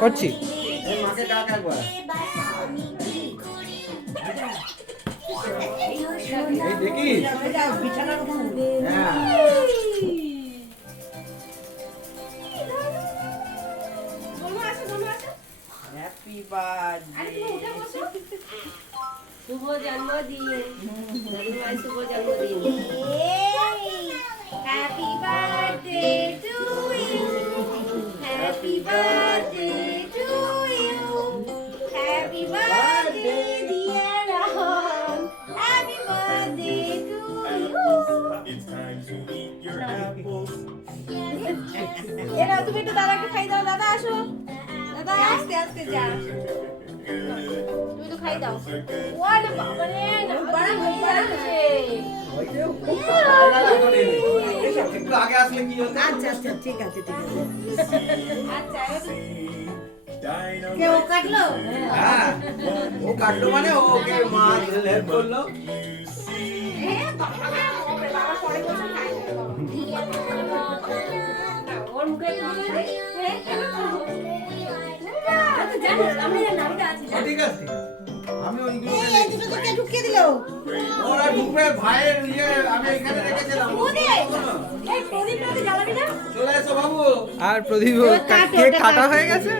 করছি মাকে ডাক একবার। এই দেখি বিছানার উপর হ্যাঁ হ্যাপি বার্থডে শুভ জন্মদিন দাদুমার শুভ জন্মদিন happy birthday to you happy birthday to you happy birthday dear Rahul happy birthday to you এরা তুমি একটু দাদাকে খাই দাও দাদা আসো দাদা আস্তে আস্তে যা তুমি তো খাই দাও ওরে বাবা রে না বড় হয়ে যাচ্ছে একটু আগে আসলে কি হতো? আচ্ছা আচ্ছা ঠিক আছে আচ্ছা কেউ কাটলো হ্যাঁ ও কাটলো মানে ওকে মা হেল্প করলো। বাবা পরে বসে খাই ওর মুখে ঠিক আছে আমি ওইগুলো এই দুটো কে ঢুকিয়ে দিলো ওরা ঢুকবে ভাইয়ের ইয়ে আমি এখানে রেখেছিলাম এই প্রদীপ জ্বালাবি না চলে এসো বাবু। আর প্রদীপ কেক কাটা হয়ে গেছে।